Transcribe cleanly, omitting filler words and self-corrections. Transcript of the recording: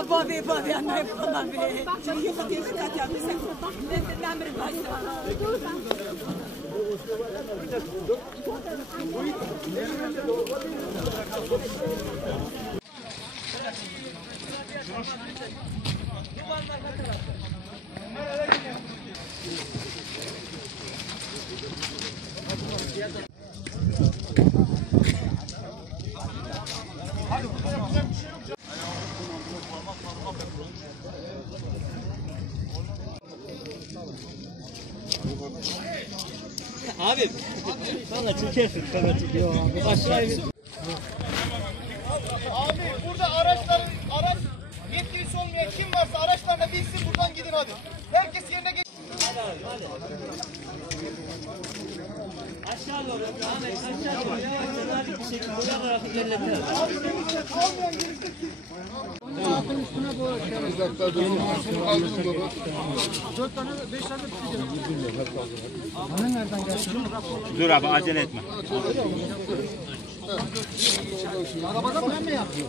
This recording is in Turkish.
Abi anne falan be. Çünkü yıkatıyor ya. Ben bir başla. Abi, bana çekersin, sana çekiyor abi. Aşağıya Abi burada araç yetkilisi olmayan kim varsa araçlarla bilsin buradan gidin hadi. Herkes yerine geç. hadi. Aşağı doğru, Ahmet aşağı doğru. Yavaşça bir şekilde bu tarafı ilerletelim. Almayan girişte kim? Dur abi acele etme. Arabadan mı yapıyor?